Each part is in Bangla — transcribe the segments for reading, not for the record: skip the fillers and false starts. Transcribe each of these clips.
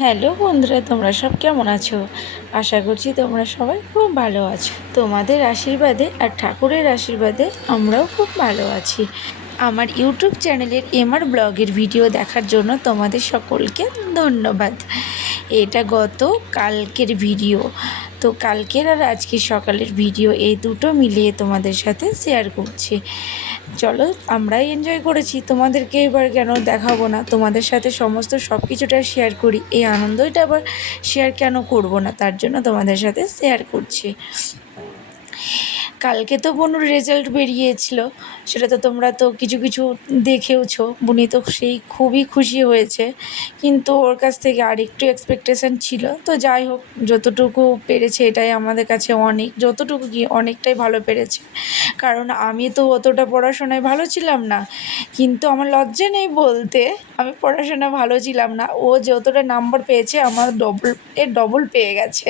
হ্যালো বন্ধুরা, তোমরা সব কেমন আছো? আশা করছি তোমরা সবাই খুব ভালো আছো। তোমাদের আশীর্বাদে আর ঠাকুরের আশীর্বাদে আমরাও খুব ভালো আছি। আমার ইউটিউব চ্যানেলের এমআর ব্লগের ভিডিও দেখার জন্য তোমাদের সকলকে ধন্যবাদ। এটা গত কালকের ভিডিও, তো কালকের আর আজকের সকালের ভিডিও এই দুটো মিলিয়ে তোমাদের সাথে শেয়ার করছি। চলো, আমরাই এনজয় করেছি, তোমাদেরকে এবার কেন দেখাবো না? তোমাদের সাথে সমস্ত সব কিছুটা শেয়ার করি, এই আনন্দটা আবার শেয়ার কেন করব না? তার জন্য তোমাদের সাথে শেয়ার করছি। কালকে তো বনুর রেজাল্ট বেরিয়েছিল, সেটা তো তোমরা তো কিছু কিছু দেখেওছো। বুনি তো সেই খুবই খুশি হয়েছে, কিন্তু ওর কাছ থেকে আর একটু এক্সপেকটেশান ছিল। তো যাই হোক, যতটুকু পেরেছে এটাই আমাদের কাছে অনেক, যতটুকু কি অনেকটাই ভালো পেরেছে। কারণ আমি তো অতটা পড়াশোনায় ভালো ছিলাম না, কিন্তু আমার লজ্জা নেই বলতে আমি পড়াশোনা ভালো ছিলাম না। ও যতটা নাম্বার পেয়েছে আমার ডবল পেয়ে গেছে।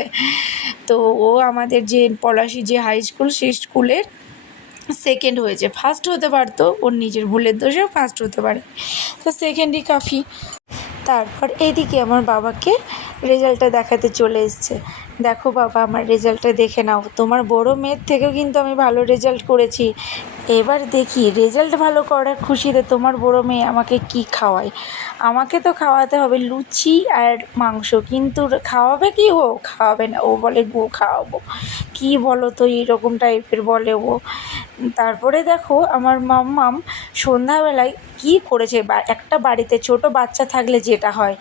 তো ও আমাদের যে পলাশী যে হাই স্কুল, সেই স্কুলের সেকেন্ড হয়েছে। ফার্স্ট হতে পারতো, ওর নিজের ভুলের দোষেও ফার্স্ট হতে পারে, তো সেকেন্ডই কাফি। তারপর এইদিকে আমার বাবাকে রেজাল্টটা দেখাতে চলে এসছে। দেখো বাবা, আমার রেজাল্টটা দেখে নাও, তোমার বড় মেয়ের থেকেও কিন্তু আমি ভালো রেজাল্ট করেছি। এবার দেখি রেজাল্ট ভালো করার খুশিতে তোমার বড় মেয়ে আমাকে কি খাওয়ায়। আমাকে তো খাওয়াতে হবে লুচি আর মাংস, কিন্তু খাওয়াবে কি? ও খাওয়াবে না, ও বলে গো খাওয়াবো। কি বলো তো, এইরকম টাইপের বলে ও। তারপরে দেখো আমার মাম্মাম সন্ধ্যাবেলায় কী করেছে। একটা বাড়িতে ছোট বাচ্চা থাকলে যেটা হয়,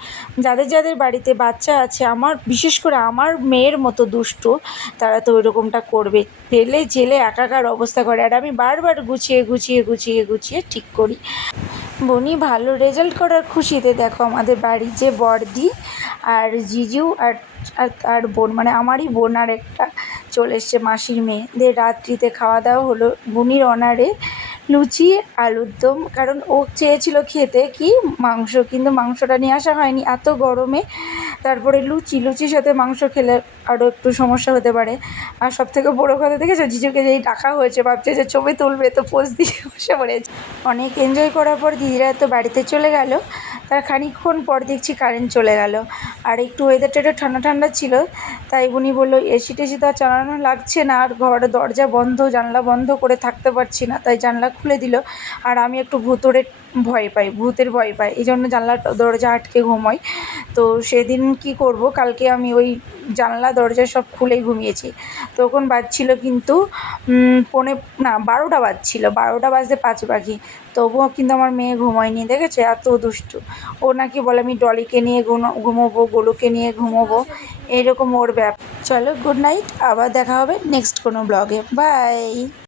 যাদের যাদের বাড়িতে বাচ্চা আছে, আমার বিশেষ করে আমার মেয়ের মতো দুষ্টু, তারা তো ওইরকমটা করবে। ঠেলে ঝেলে একাকার অবস্থা করে, আর আমি বারবার গুছিয়ে গুছিয়ে গুছিয়ে গুছিয়ে ঠিক করি। বনি ভালো রেজাল্ট করার খুশিতে দেখো আমাদের বাড়ি যে বড়দি আর জিজু আর আর বোন, মানে আমারই বোন আর একটা চলে এসছে, মাসির মেয়েদের রাত্রিতে খাওয়া দাওয়া হলো বুনির অনারে লুচি আলুর দম। কারণ ও চেয়েছিল খেতে কি মাংস, কিন্তু মাংসটা নিয়ে আসা হয়নি এত গরমে। তারপরে লুচির সাথে মাংস খেলে আরও একটু সমস্যা হতে পারে। আর সবথেকে বড়ো কথা দেখেছো, জিজুকে যেই ডাকা হয়েছে ভাবছে যে ছবি তুলবে, তো পোজ দিয়ে বসে পড়েছে। অনেক এনজয় করার পর দিদিরা তো বাড়িতে চলে গেল। তার খানিকক্ষণ পর দেখছি কারেন্ট চলে গেল। আর একটু ওয়েদারটা একটু ঠান্ডা ঠান্ডা ছিল, তাই উনি বললো এসি টেসি তো আর চালানো লাগছে না, আর ঘরে দরজা বন্ধ জানলা বন্ধ করে থাকতে পারছি না, তাই জানলা খুলে দিল। আর আমি একটু ভূতের ভয় পাই, এই জন্য জানলা দরজা আটকে ঘুমোই। তো সেদিন কি করব, কালকে আমি ওই জানলা দরজা সব খুলেই ঘুমিয়েছি। তখন বাজছিল কিন্তু 12টা বাজছিল, 12টা বাজতে 5 বাকি। তবুও কিন্তু আমার মেয়ে ঘুমোয়নি, দেখেছে এত দুষ্টু। ও নাকি বলে আমি ডলিকে নিয়ে ঘুমোবো, গোলুকে নিয়ে ঘুমোবো, এইরকম ওর ব্যাপার। চলো, গুড নাইট, আবার দেখা হবে নেক্সট কোনো ব্লগে। বাই।